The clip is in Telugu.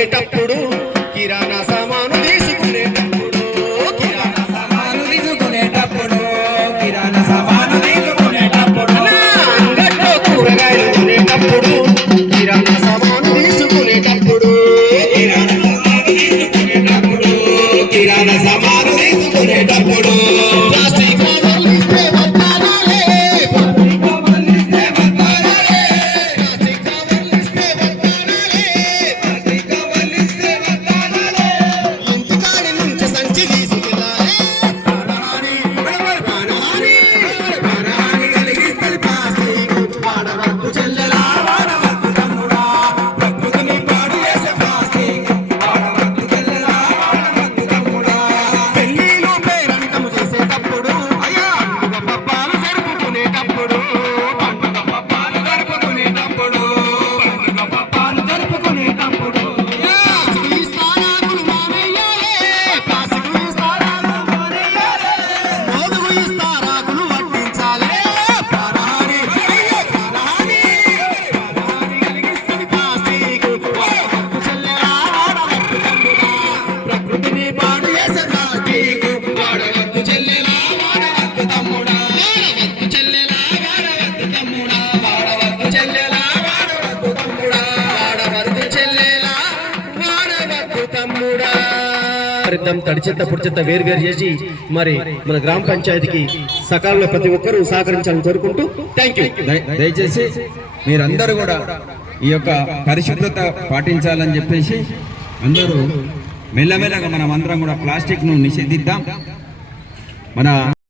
తీసుకునేటప్పుడు కిరాణా సామాను తీసుకునేటప్పుడు కిరాణా సామాను తీసుకునేటప్పుడు కిరాణా సామాను తీసుకునేటప్పుడు అంగట్లో కూరగాయలు కొనేటప్పుడు కిరాణా సామాను తీసుకునేటప్పుడు కిరాణా సామాను తీసుకునేటప్పుడు ప్లాస్టిక్ కవర్లు ఇస్తే వద్దానాలే, ప్లాస్టిక్ కవర్లు ఇస్తే వద్దానాలే, ఇంటికాడి నుంచి సంచి తీసుకెళ్ళాలి. ప్రాణహాని కలిగిస్తుంది ప్లాస్టిక్. వాడవద్దు చెల్లెలా, వాడవద్దు తమ్ముడా, ప్రకృతిని పాడు చేసే ప్లాస్టిక్. వాడవద్దు చెల్లెలా, వాడవద్దు తమ్ముడా. పెళ్ళిలో పేరంటము చేసేటప్పుడు పండుగ పబ్బాలు జరుపుకునేటప్పుడు పండుగ పబ్బాలు జరుపుకునేటప్పుడు ప్లాస్టిక్ ఇస్తారాకులు మానేయాలి, ప్లాస్టిక్ ఇస్తారాకులు మానేయాలి, మోదుగు ఇస్తారాకులు వడ్డించాలి. ప్రాణహాని కలిగిస్తుంది ప్లాస్టిక్. వాడవద్దు చెల్లెలా, వాడవద్దు తమ్ముడా, ప్రకృతిని పాడు చేసే ప్లాస్టిక్. వాడవద్దు చెల్లెలా, వాడవద్దు తమ్ముడా, వాడవద్దు చెల్లెలా, వాడవద్దు తమ్ముడా, వాడవద్దు చెల్లెలా, వాడవద్దు తమ్ముడా, వాడవద్దు చెల్లెలా, వాడవద్దు తమ్ముడా. తడి చెత్త పొడి చెత్త వేరు చేసి మరి మన గ్రామ పంచాయతీకి సకాలంలో ప్రతి ఒక్కరూ సహకరించాలని కోరుకుంటూ థ్యాంక్ యూ. దయచేసి మీరందరూ కూడా ఈ యొక్క పరిశుభ్రత పాటించాలని చెప్పేసి అందరూ మెల్లమెల్లగా మనం అందరం కూడా ప్లాస్టిక్ను నిషేధిద్దాం. మన